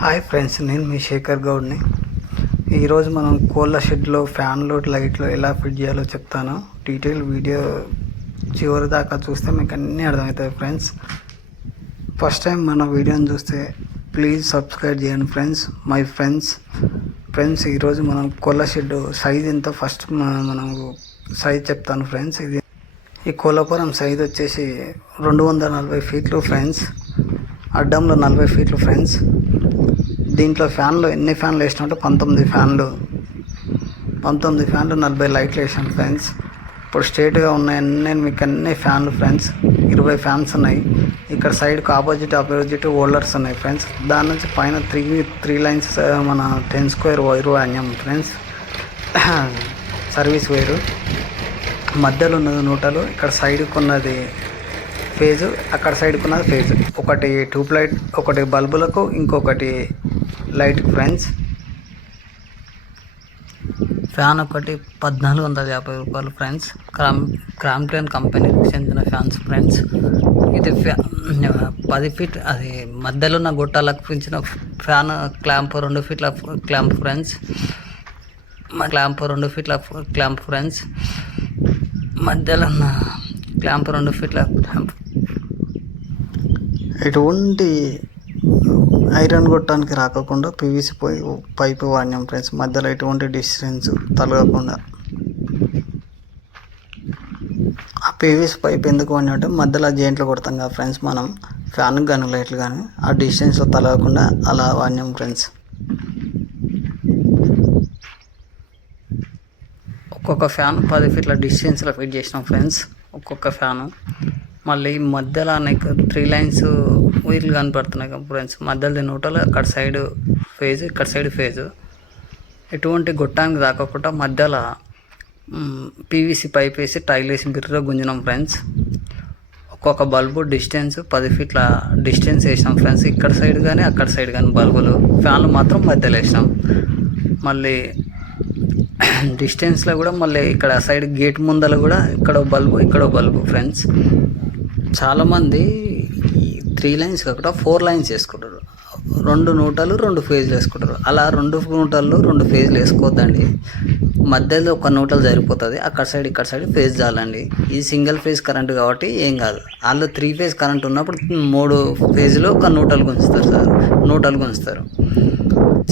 Hi friends, నేను మీ శేఖర్ గౌడ్ని. ఈరోజు మనం కోళ్ళ షెడ్లో ఫ్యాన్లు లైట్లు ఎలా ఫిట్ చేయాలో చెప్తాను. డీటెయిల్ వీడియో చివరి దాకా చూస్తే మీకు అన్నీ అర్థమవుతాయి ఫ్రెండ్స్. ఫస్ట్ టైం మన వీడియోని చూస్తే ప్లీజ్ సబ్స్క్రైబ్ చేయండి ఫ్రెండ్స్. మై ఫ్రెండ్స్ ఈరోజు మనం కోళ్ళ షెడ్ సైజ్ ఎంత ఫస్ట్ మనం సైజ్ చెప్తాను ఫ్రెండ్స్. ఈ కోళ్ళపురం సైజ్ వచ్చేసి 240 ఫీట్లు ఫ్రెండ్స్. అడ్డంలో 40 ఫీట్లు ఫ్రెండ్స్. దీంట్లో ఫ్యాన్లు ఎన్ని ఫ్యాన్లు వేసినట్టు 19 ఫ్యాన్లు 40 లైట్లు వేసాను ఫ్రెండ్స్. ఇప్పుడు స్ట్రేట్గా ఉన్నాయి నేను మీకు అన్ని ఫ్యాన్లు ఫ్రెండ్స్. 20 ఫ్యాన్స్ ఉన్నాయి. ఇక్కడ సైడ్కి ఆపోజిట్ హోల్డర్స్ ఉన్నాయి ఫ్రెండ్స్. దాని నుంచి పైన త్రీ లైన్స్ మన 10 స్క్వేర్ వైరు అన్నాం ఫ్రెండ్స్. సర్వీస్ వైరు మధ్యలో ఉన్నది నూటలు, ఇక్కడ సైడ్కి ఉన్నది ఫేజు, అక్కడ సైడ్కి ఉన్నది ఫేజు. ఒకటి ట్యూబ్ లైట్, ఒకటి బల్బులకు, ఇంకొకటి లైట్ ఫ్రెండ్స్. ఫ్యాన్ ఒకటి 1450 రూపాయలు ఫ్రెండ్స్. క్రాంప్టన్ కంపెనీకి చెందిన ఫ్యాన్స్ ఫ్రెండ్స్. ఇది 10 ఫీట్ అది మధ్యలో ఉన్న గొట్టాలకు పెంచిన ఫ్యాన్. క్లాంప్ 2 ఫీట్ల క్లాంప్ ఫ్రెండ్స్. 2 ఫీట్ల క్లాంప్ ఫ్రెండ్స్. మధ్యలో ఉన్న క్లాంప్ 2 ఫీట్ల క్లాంప్. ఎటువంటి ఐరన్ కొట్టడానికి రాకుండా పీవీసీ పైపు వాడినాం ఫ్రెండ్స్. మధ్యలో ఎటువంటి డిస్టెన్స్ తలగకుండా. ఆ పీవీసీ పైప్ ఎందుకు వాడినంటే మధ్యలో జెయింట్లు కొడతాం కదా ఫ్రెండ్స్ మనం, ఫ్యాన్కి కానీ లైట్లు కానీ ఆ డిస్టెన్స్లో తలగకుండా అలా వాడినాం ఫ్రెండ్స్. ఒక్కొక్క ఫ్యాన్ 10 ఫీట్ల డిస్టెన్స్లో ఫిట్ చేసినాం ఫ్రెండ్స్. ఒక్కొక్క ఫ్యాను. మళ్ళీ మధ్యలో నీకు 3 లైన్స్ వీళ్ళు కనపడుతున్నాయి కదా ఫ్రెండ్స్. మధ్యలో నూటలు, అక్కడ సైడ్ ఫేజ్, ఇక్కడ సైడ్ ఫేజు. ఎటువంటి గొట్టానికి రాకుండా మధ్యలో పీవీసీ పైప్ వేసి టైల్ వేసి బిర్రగా గుంజినాం ఫ్రెండ్స్. ఒక్కొక్క బల్బు డిస్టెన్స్ 10 ఫీట్ల డిస్టెన్స్ వేసినాం ఫ్రెండ్స్. ఇక్కడ సైడ్ కానీ అక్కడ సైడ్ కానీ బల్బులు, ఫ్యాన్లు మాత్రం మధ్యలో వేసినాం. మళ్ళీ డిస్టెన్స్లో కూడా మళ్ళీ ఇక్కడ సైడ్ గేట్ ముందర కూడా ఇక్కడ బల్బు ఫ్రెండ్స్. చాలామంది 3 లైన్స్ కాకుండా 4 లైన్స్ వేసుకుంటారు. 2 నూటలు 2 ఫేజ్లు వేసుకుంటారు. అలా 2 నూటలు 2 ఫేజ్లు వేసుకోవద్దండి. మధ్యలో ఒక నూటలు సరిపోతుంది. అక్కడ సైడ్ ఇక్కడ సైడ్ ఫేజ్ చాలండి. ఇది సింగిల్ ఫేజ్ కరెంట్ కాబట్టి ఏం కాదు. వాళ్ళు 3 ఫేజ్ కరెంట్ ఉన్నప్పుడు 3 ఫేజ్లో ఒక నూటలు గుంచుతారు.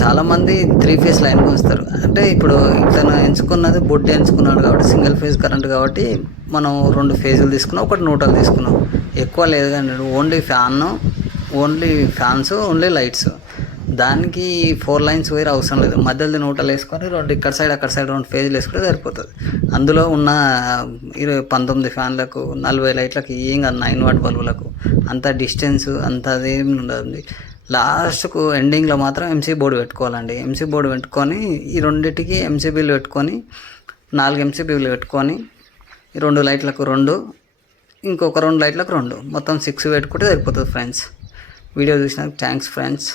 చాలామంది 3 ఫేజ్ లైన్ గుంచుతారు. అంటే ఇప్పుడు ఇతను ఎంచుకున్నది బొడ్డు ఎంచుకున్నాడు కాబట్టి సింగిల్ ఫేజ్ కరెంట్ కాబట్టి మనం 2 ఫేజులు తీసుకున్నాం, ఒకటి నూటలు తీసుకున్నాం. ఎక్కువ లేదు కానీ ఓన్లీ ఫ్యాన్స్, ఓన్లీ లైట్స్. దానికి 4 లైన్స్ వేరే అవసరం లేదు. మధ్యలో నూటలు వేసుకొని 2 ఇక్కడ సైడ్ అక్కడ సైడ్ 2 ఫేజ్లు వేసుకుంటే సరిపోతుంది. అందులో ఉన్న 19 ఫ్యాన్లకు 40 లైట్లకు ఏం కాదు. 9 వాట్ బల్బులకు అంత డిస్టెన్స్ అంత అదేమి ఉండదు. లాస్ట్కు ఎండింగ్లో మాత్రం ఎంసీ బోర్డు పెట్టుకోవాలండి. ఎంసీ బోర్డు పెట్టుకొని ఈ రెండింటికి ఎంసీబీలు పెట్టుకొని 4 ఎంసీబీలు పెట్టుకొని 2 లైట్లకు 2, ఇంకొక 2 లైట్లకు 2, మొత్తం 6 పెట్టుకుంటే సరిపోతుంది ఫ్రెండ్స్. వీడియో చూసినందుకు థ్యాంక్స్ ఫ్రెండ్స్.